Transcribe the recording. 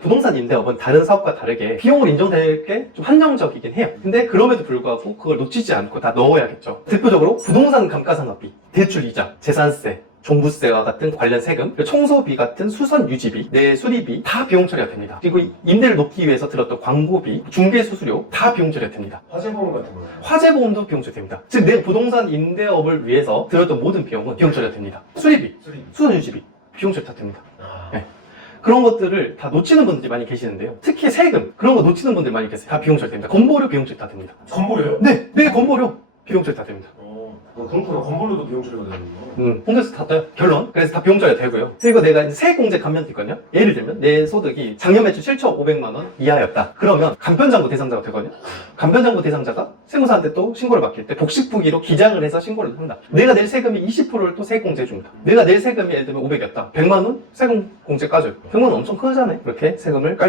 부동산 임대업은 다른 사업과 다르게 비용을 인정될 게 좀 한정적이긴 해요. 근데 그럼에도 불구하고 그걸 놓치지 않고 다 넣어야겠죠. 대표적으로 부동산 감가상각비, 대출 이자, 재산세, 종부세와 같은 관련 세금, 청소비 같은 수선 유지비, 내 수리비 다 비용 처리가 됩니다. 그리고 이 임대를 놓기 위해서 들었던 광고비, 중개 수수료 다 비용 처리가 됩니다. 화재보험 같은 거요. 화재보험도 비용 처리됩니다. 즉 내 부동산 임대업을 위해서 들었던 모든 비용은 비용 처리가 됩니다. 수리비, 수리. 수선 유지비 비용 처리 다 됩니다. 그런 것들을 다 놓치는 분들이 많이 계시는데요. 특히 세금 그런 거 놓치는 분들이 많이 계세요. 다 비용 처리됩니다. 건보료 비용 처리 다 됩니다. 건보료요? 네, 네 건보료 비용 처리 다 됩니다. 어. 어, 그렇구나. 건보료도 비용 처리가 되는 거. 음, 떠요. 결론. 그래서 다 비용 처리가 되고요. 그리고 내가 이제 세액공제 감면도 있거든요. 예를 들면 내 소득이 작년 매출 7천 5백만 원 이하였다. 그러면 간편장부 대상자가 되거든요. 간편장부 대상자가 세무사한테 또 신고를 맡길 때 복식부기로 기장을 해서 신고를 한다. 내가 낼 세금이 20%를 또 세액공제 줍니다. 내가 낼 세금이 예를 들면 500이었다. 100만 원 세금공제 까줘요. 100만 원 엄청 크잖아요. 이렇게 세금을 깔 수